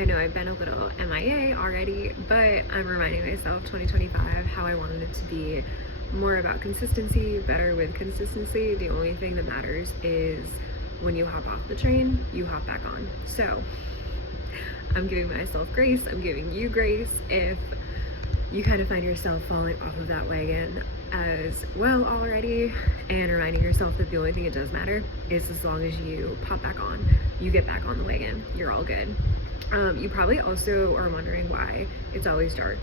I know I've been a little MIA already, but I'm reminding myself 2025 how I wanted it to be more about consistency, better with consistency. The only thing that matters is when you hop off the train, you hop back on. So I'm giving myself grace, I'm giving you grace if you kind of find yourself falling off of that wagon as well already, and reminding yourself that the only thing that does matter is as long as you pop back on, you get back on the wagon, you're all good. You probably also are wondering why it's always dark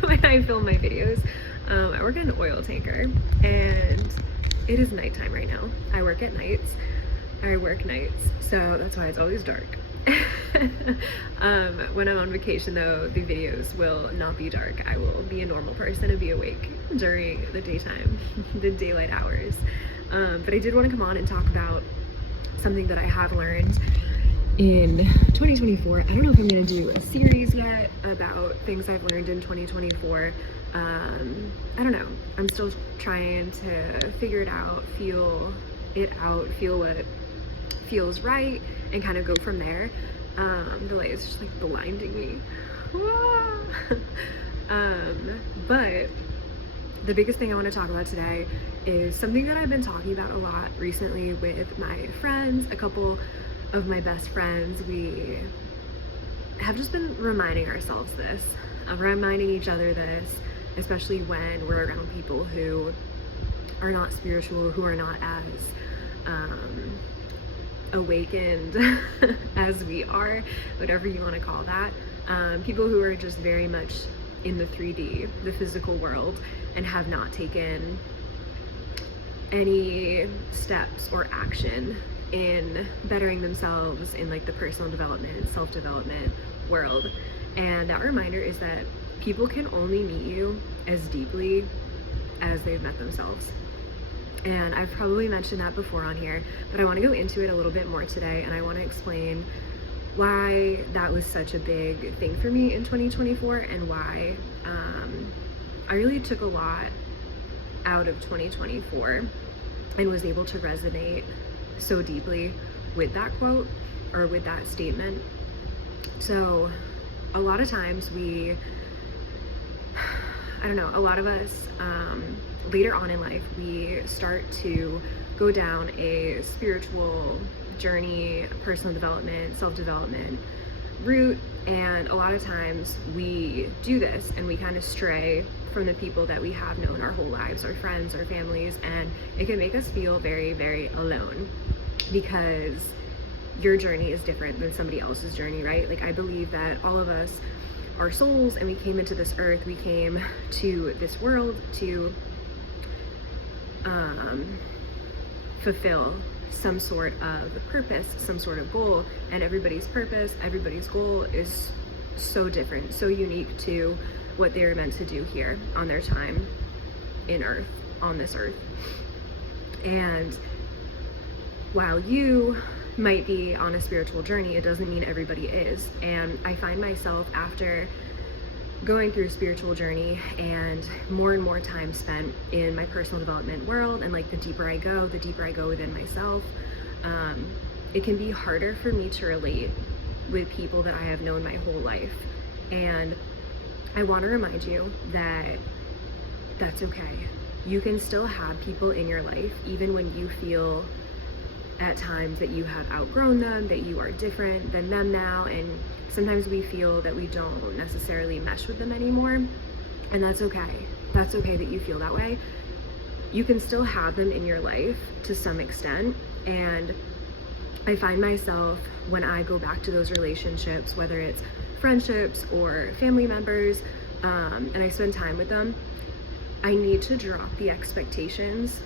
when I film my videos. I work in an oil tanker and it is nighttime right now. I work at nights. I work nights, so that's why it's always dark. When I'm on vacation though, the videos will not be dark. I will be a normal person and be awake during the daytime, the daylight hours. But I did want to come on and talk about something that I have learned in 2024. I don't know if I'm going to do a series yet about things I've learned in 2024. I don't know. I'm still trying to figure it out, feel what feels right, and kind of go from there. The light is just like blinding me. But the biggest thing I want to talk about today is something that I've been talking about a lot recently with my friends. A couple of my best friends, we have just been reminding ourselves this, reminding each other this, especially when we're around people who are not spiritual, who are not as awakened as we are, whatever you want to call that. People who are just very much in the 3D, the physical world, and have not taken any steps or action in bettering themselves in like the personal development, self-development world. And that reminder is that people can only meet you as deeply as they've met themselves. And I've probably mentioned that before on here, but I want to go into it a little bit more today, and I want to explain why that was such a big thing for me in 2024, and why I really took a lot out of 2024 and was able to resonate so deeply with that quote or with that statement. So a lot of times a lot of us later on in life, we start to go down a spiritual journey, personal development, self-development route, and a lot of times we do this and we kind of stray from the people that we have known our whole lives, our friends, our families, and it can make us feel very, very alone because your journey is different than somebody else's journey, right? Like, I believe that all of us are souls, and we came into this earth, we came to this world to fulfill some sort of purpose, some sort of goal, and everybody's purpose, everybody's goal is so different, so unique to what they're meant to do here on their time on this earth. And while you might be on a spiritual journey, it doesn't mean everybody is. And I find myself, after going through a spiritual journey and more time spent in my personal development world, and like the deeper I go within myself, it can be harder for me to relate with people that I have known my whole life. And I want to remind you that that's okay. You can still have people in your life even when you feel at times that you have outgrown them, that you are different than them now, and sometimes we feel that we don't necessarily mesh with them anymore, and that's okay. That's okay that you feel that way. You can still have them in your life to some extent, and I find myself, when I go back to those relationships, whether it's friendships or family members, and I spend time with them, I need to drop the expectations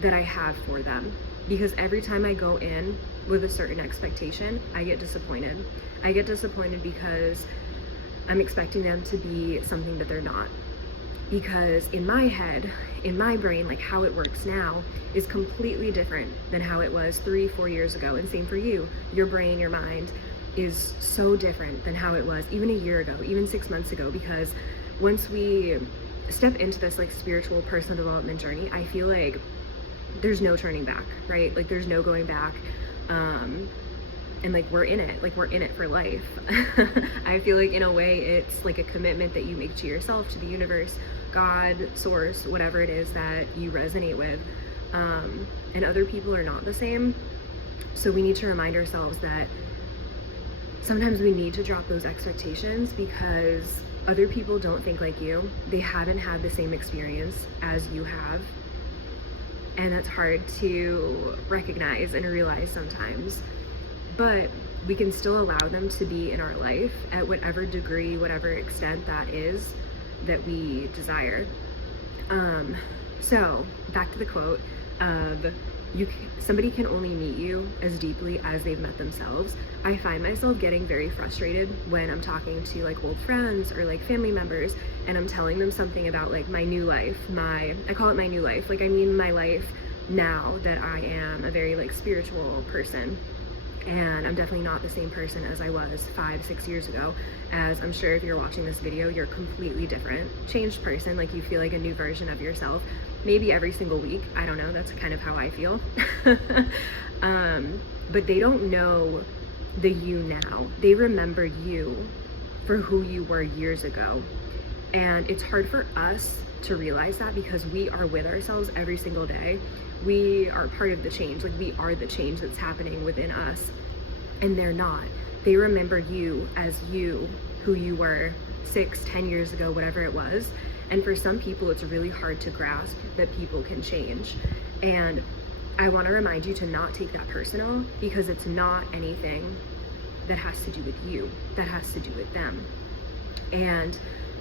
that I have for them. Because every time I go in with a certain expectation, I get disappointed. I get disappointed because I'm expecting them to be something that they're not. Because in my head, in my brain, like how it works now is completely different than how it was 3-4 years ago. And same for you. Your brain, your mind is so different than how it was even a year ago, even 6 months ago. Because once we step into this like spiritual personal development journey, I feel like there's no turning back, right? Like there's no going back. and like we're in it for life. I feel like in a way it's like a commitment that you make to yourself, to the universe, God, source, whatever it is that you resonate with. And other people are not the same. So we need to remind ourselves that sometimes we need to drop those expectations because other people don't think like you. They haven't had the same experience as you have. And that's hard to recognize and realize sometimes. But we can still allow them to be in our life at whatever degree, whatever extent that is that we desire. So back to the quote of somebody can only meet you as deeply as they've met themselves. I find myself getting very frustrated when I'm talking to like old friends or like family members and I'm telling them something about like my new life, I call it my new life. Like I mean my life now that I am a very like spiritual person. And I'm definitely not the same person as I was 5-6 years ago. As I'm sure if you're watching this video, you're a completely different, changed person. Like you feel like a new version of yourself, maybe every single week. I don't know, that's kind of how I feel. But they don't know the you now. They remember you for who you were years ago. And it's hard for us to realize that because we are with ourselves every single day. We are part of the change, like we are the change that's happening within us, and they're not. They remember you as you, who you were 6-10 years ago, whatever it was. And for some people, it's really hard to grasp that people can change. And I want to remind you to not take that personal, because it's not anything that has to do with you, that has to do with them. And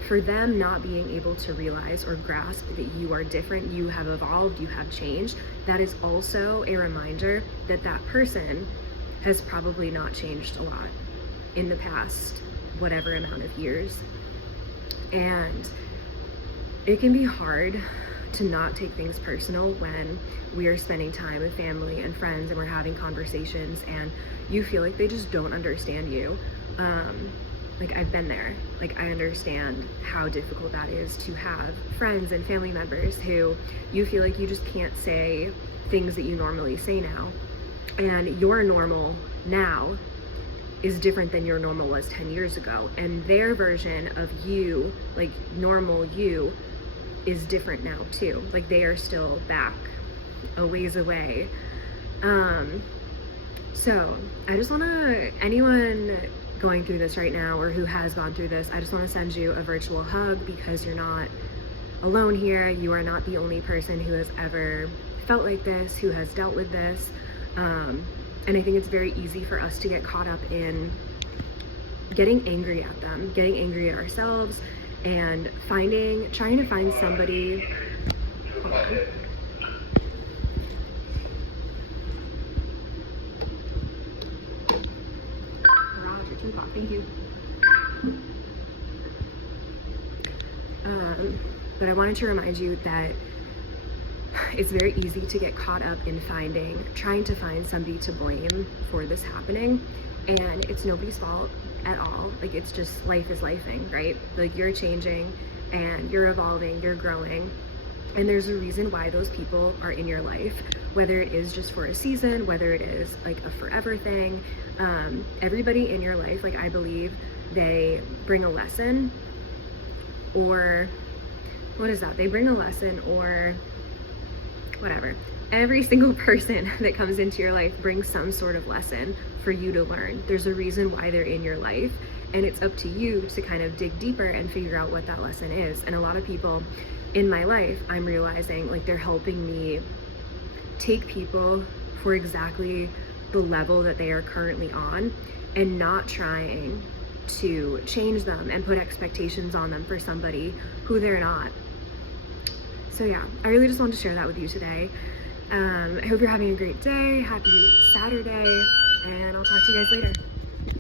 for them not being able to realize or grasp that you are different, you have evolved, you have changed, that is also a reminder that that person has probably not changed a lot in the past whatever amount of years. And it can be hard to not take things personal when we are spending time with family and friends and we're having conversations and you feel like they just don't understand you. Like I've been there. Like I understand how difficult that is to have friends and family members who you feel like you just can't say things that you normally say now. And your normal now is different than your normal was 10 years ago. And their version of you, like normal you, is different now too. Like they are still back a ways away. So I just wanna, anyone going through this right now or who has gone through this, I just want to send you a virtual hug because you're not alone here. You are not the only person who has ever felt like this, who has dealt with this. And I think it's very easy for us to get caught up in getting angry at them, getting angry at ourselves, and trying to find somebody. Hold on. Thank you. But I wanted to remind you that it's very easy to get caught up in trying to find somebody to blame for this happening, and it's nobody's fault at all. Like it's just life is lifing, right? Like you're changing and you're evolving, you're growing, and there's a reason why those people are in your life, whether it is just for a season, whether it is like a forever thing. Everybody in your life, like I believe they bring a lesson, or what is that? They bring a lesson or whatever. Every single person that comes into your life brings some sort of lesson for you to learn. There's a reason why they're in your life, and it's up to you to kind of dig deeper and figure out what that lesson is. And a lot of people in my life, I'm realizing like they're helping me take people for exactly the level that they are currently on and not trying to change them and put expectations on them for somebody who they're not. So yeah, I really just wanted to share that with you today. I hope you're having a great day. Happy Saturday, and I'll talk to you guys later.